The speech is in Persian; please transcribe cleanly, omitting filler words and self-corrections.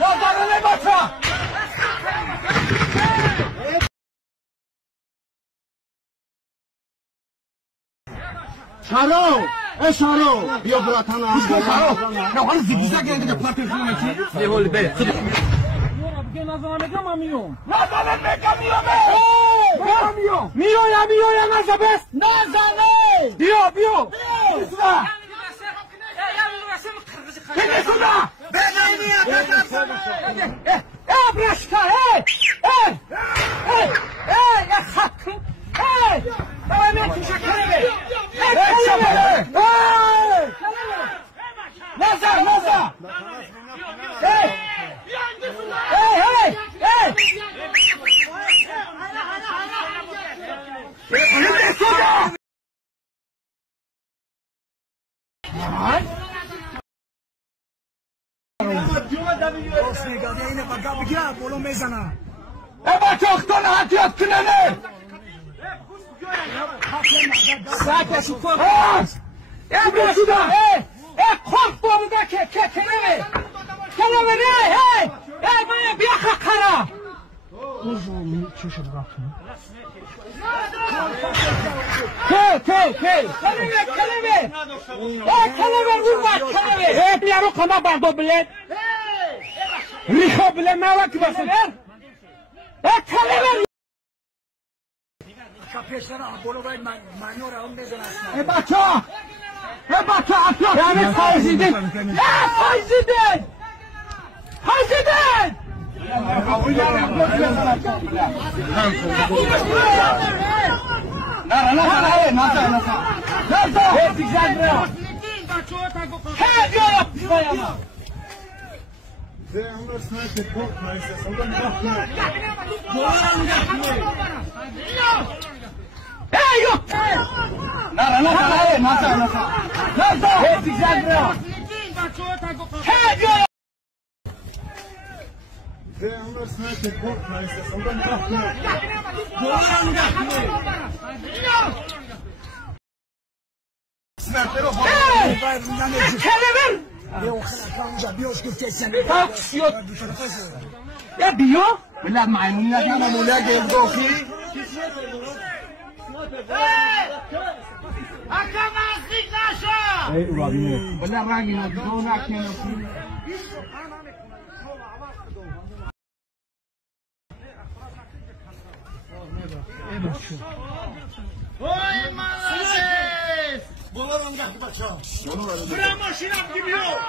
نازنه بچه شارو شارو بیا براتن شارو نه حالا زیگزاگ اینجا پارتی فیلم چی نه ولی بره که نازنه میگم میام نازنه میگم میام نازبست نازنه بیا Kime suda? Ben aynıya bakarsana. Brashka, ya hakkı. Hemen tuşakere ver. Naza. Hey. Kime suda? اینه بگا بگیا بولو میزنه با چاختان حتیات کننه ساعتشو کن کime suda? kork boğuda keleme ne bana bir kakara uzun çeşit bırakın keleme vurma keleme hep yarı kana bardo bile riho bile mevaki basın keleme Kapışlara bolu ve manora on bezana. بچه اطلاف yani faizidir يا بيو ولا معلومة أنا مولاك يبقوكي ولا راجل نبيونا كنا Oy malazes! Bularam gel bak. Bura maşinam gidiyor.